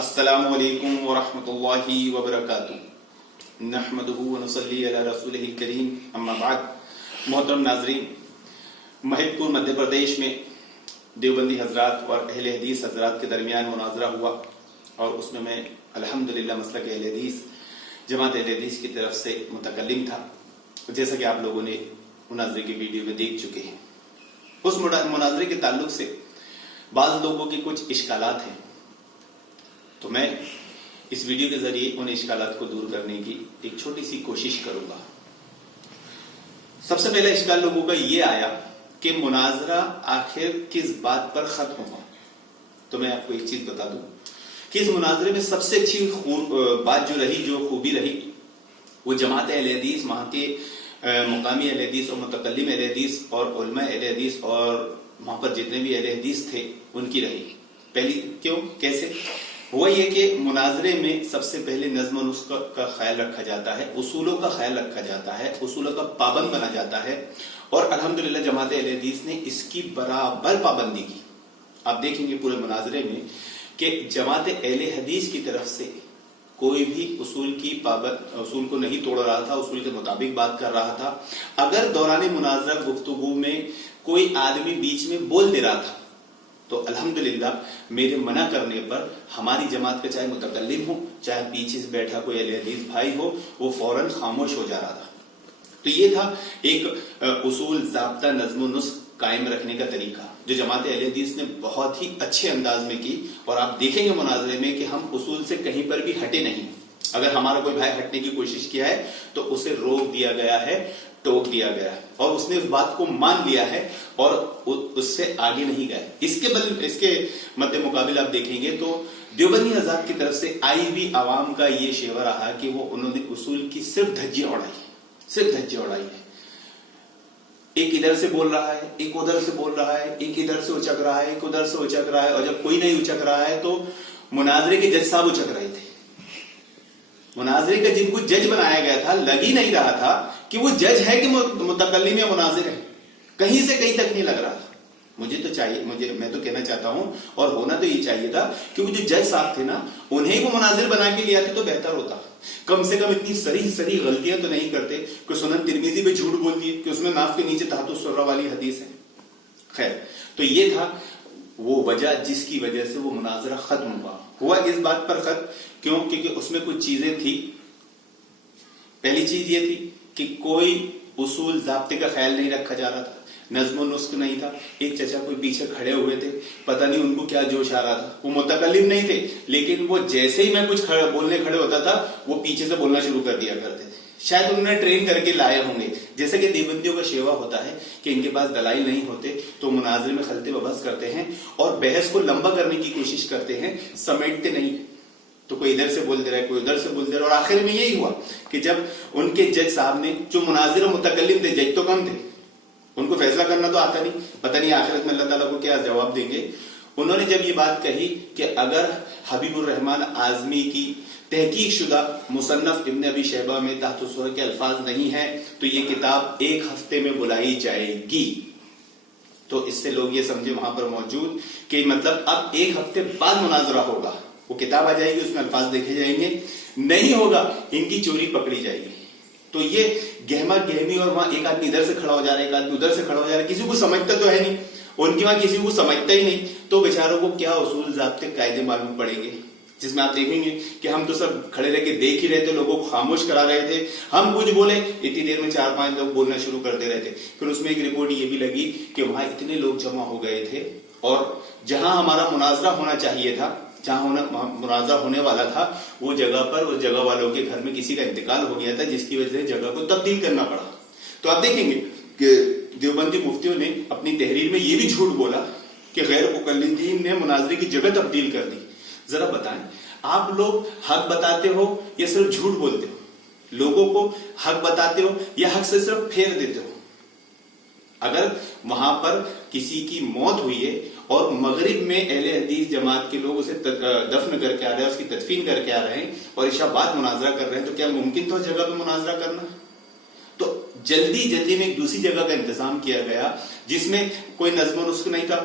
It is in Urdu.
السلام علیکم ورحمۃ اللہ وبرکاتہ نحمدہ ونصلی علی رسولہ الکریم اما بعد. محترم ناظرین، مہک پور مدھیہ پردیش میں دیوبندی حضرات اور اہل حدیث حضرات کے درمیان مناظرہ ہوا اور اس میں الحمدللہ مسلک اہل حدیث جماعت اہل حدیث کی طرف سے متکلم تھا، جیسا کہ آپ لوگوں نے مناظرے کی ویڈیو میں دیکھ چکے ہیں. اس مناظرے کے تعلق سے بعض لوگوں کے کچھ اشکالات ہیں، تو میں اس ویڈیو کے ذریعے ان اشکالات کو دور کرنے کی ایک چھوٹی سی کوشش کروں گا. سب سے پہلا اشکال لوگوں کا یہ آیا کہ مناظرہ آخر کس بات پر ختم ہوا. تو میں آپ کو ایک چیز بتا دوں کہ اس مناظرے میں سب سے اچھی بات جو رہی، جو خوبی رہی، وہ جماعت اہل حدیث، وہاں کے مقامی اہل حدیث اور متکلم اہل حدیث اور علماء اہل حدیث اور وہاں پر جتنے بھی اہل حدیث تھے ان کی رہی. پہلی کیوں کیسے ہوا؟ یہ کہ مناظرے میں سب سے پہلے نظم و نسق کا خیال رکھا جاتا ہے، اصولوں کا خیال رکھا جاتا ہے، اصولوں کا پابند بنا جاتا ہے، اور الحمدللہ جماعت اہل حدیث نے اس کی برابر پابندی کی. آپ دیکھیں گے پورے مناظرے میں کہ جماعت اہل حدیث کی طرف سے کوئی بھی اصول کو نہیں توڑ رہا تھا، اصول کے مطابق بات کر رہا تھا. اگر دوران مناظرہ گفتگو میں کوئی آدمی بیچ میں بول دے رہا تھا تو الحمدللہ میرے منع کرنے پر ہماری جماعت کا چاہے متکلم ہو چاہے پیچھے سے بیٹھا کوئی اہل حدیث بھائی ہو، وہ فوراً خاموش ہو جا رہا تھا. تو یہ تھا ایک اصول، ضابطہ، نظم و نسق قائم رکھنے کا طریقہ جو جماعت اہل حدیث نے بہت ہی اچھے انداز میں کی. اور آپ دیکھیں گے مناظرے میں کہ ہم اصول سے کہیں پر بھی ہٹے نہیں. اگر ہمارا کوئی بھائی ہٹنے کی کوشش کیا ہے تو اسے روک دیا گیا ہے، ٹوک دیا گیا ہے، اور اس نے اس بات کو مان لیا ہے اور اس سے آگے نہیں گئے. اس کے مد مقابل آپ دیکھیں گے تو دیوبندی حضرات کی طرف سے آئی ہوئی عوام کا یہ شیوا رہا کہ وہ انہوں نے اصول کی صرف دھجیاں اڑائی ہے. ایک ادھر سے بول رہا ہے، ایک ادھر سے بول رہا ہے، ایک ادھر سے اچک رہا ہے، ایک ادھر سے اچک رہا ہے، اور جب کوئی نہیں اچک رہا ہے تو مناظرے کے جج صاحب اچک رہے تھے. مناظرے کا جن کو جج بنایا گیا تھا لگ ہی نہیں رہا تھا کہ وہ جج ہے کہ متکلم یا مناظر ہے. کہیں سے کہیں تک نہیں لگ رہا تھا. میں تو کہنا چاہتا ہوں اور ہونا تو یہ چاہیے تھا کہ وہ جو جج صاحب تھے نا انہیں وہ مناظر بنا کے لے آتے تو بہتر ہوتا. کم سے کم اتنی سری غلطیاں تو نہیں کرتے کہ سنن ترمذی پہ جھوٹ بول دیے کہ اس میں ناف کے نیچے تحت السرہ والی حدیث ہے. خیر، تو یہ تھا وہ وجہ جس کی وجہ سے وہ مناظرہ ختم ہوا اس بات پر ختم. کیوں؟ کیونکہ اس میں کچھ چیزیں تھی. پہلی چیز یہ تھی کہ کوئی اصول ضابطے کا خیال نہیں رکھا جا رہا تھا، نظم و نسق نہیں تھا. ایک چچا کوئی پیچھے کھڑے ہوئے تھے، پتہ نہیں ان کو کیا جوش آ رہا تھا. وہ متکلم نہیں تھے لیکن وہ جیسے ہی میں کچھ بولنے کھڑے ہوتا تھا وہ پیچھے سے بولنا شروع کر دیا کرتے تھے. شاید انہوں نے ٹرین کر کے لائے ہوں گے. جیسے کہ دیوبندیوں کا شیوا ہوتا ہے کہ ان کے پاس دلائل نہیں ہوتے تو مناظرے میں خلطے بحث کرتے ہیں اور بحث کو لمبا کرنے کی کوشش کرتے ہیں، سمیٹتے نہیں. تو کوئی ادھر سے بول دے رہا ہے، کوئی ادھر سے بول دے رہا ہے، اور آخر میں یہی ہوا کہ جب ان کے جج صاحب نے، جو مناظر و متکلم تھے، جج تو کم تھے، ان کو فیصلہ کرنا تو آتا نہیں، پتہ نہیں آخرت میں اللہ تعالیٰ کو کیا جواب دیں گے. انہوں نے جب یہ بات کہی کہ اگر حبیب الرحمن اعظمی کی تحقیق شدہ مصنف ابن ابی شیبہ میں تحت السرہ کے الفاظ نہیں ہیں تو یہ کتاب 1 ہفتے میں بلائی جائے گی. تو اس سے لوگ یہ سمجھے وہاں پر موجود کہ مطلب اب 1 ہفتے بعد مناظرہ ہوگا. وہ کتاب آ جائے گی، اس میں الفاظ دیکھے جائیں گے، نہیں ہوگا ان کی چوری پکڑی جائے گی. تو یہ گہما گہمی، اور وہاں ایک آدمی ادھر سے کھڑا ہو جا رہا ہے، ایک آدمی ادھر سے کھڑا ہو جا رہا ہے، کسی کو سمجھتا تو ہے نہیں. ان کی وہاں کسی کو سمجھتا ہی نہیں تو بیچاروں کو کیا اصول ضابطے قاعدے معلوم پڑیں گے، جس میں آپ دیکھیں گے کہ ہم تو سب کھڑے رہ کے دیکھ ہی رہے تھے، لوگوں کو خاموش کرا رہے تھے. ہم کچھ بولے اتنی دیر میں 4-5 لوگ بولنا شروع کر دے رہے تھے. پھر اس میں ایک رپورٹ یہ بھی لگی کہ وہاں اتنے لوگ جمع ہو گئے تھے اور جہاں ہمارا مناظرہ ہونا چاہیے تھا، جہاں مناظرہ ہونے والا تھا، وہ جگہ پر اس جگہ والوں کے گھر میں کسی کا انتقال ہو گیا تھا، جس کی وجہ سے جگہ کو تبدیل کرنا پڑا. تو آپ دیکھیں گے کہ دیوبندی مفتیوں نے اپنی تحریر میں یہ بھی جھوٹ بولا کہ غیر مقلدین نے مناظرے کی جگہ تبدیل کر دی. ذرا بتائیں، آپ لوگ حق بتاتے ہو یا صرف جھوٹ بولتے ہو؟ لوگوں کو حق بتاتے ہو یا حق سے صرف پھیر دیتے ہو؟ اگر وہاں پر کسی کی موت ہوئی ہے اور مغرب میں اہل حدیث جماعت کے لوگ اسے دفن کر کے آ رہے ہیں، اس کی تدفین کر کے آ رہے ہیں اور عشاء بعد مناظرہ کر رہے ہیں، تو کیا ممکن تو جگہ پہ مناظرہ کرنا؟ تو جلدی میں ایک دوسری جگہ کا انتظام کیا گیا جس میں کوئی نظم و نسق نہیں تھا.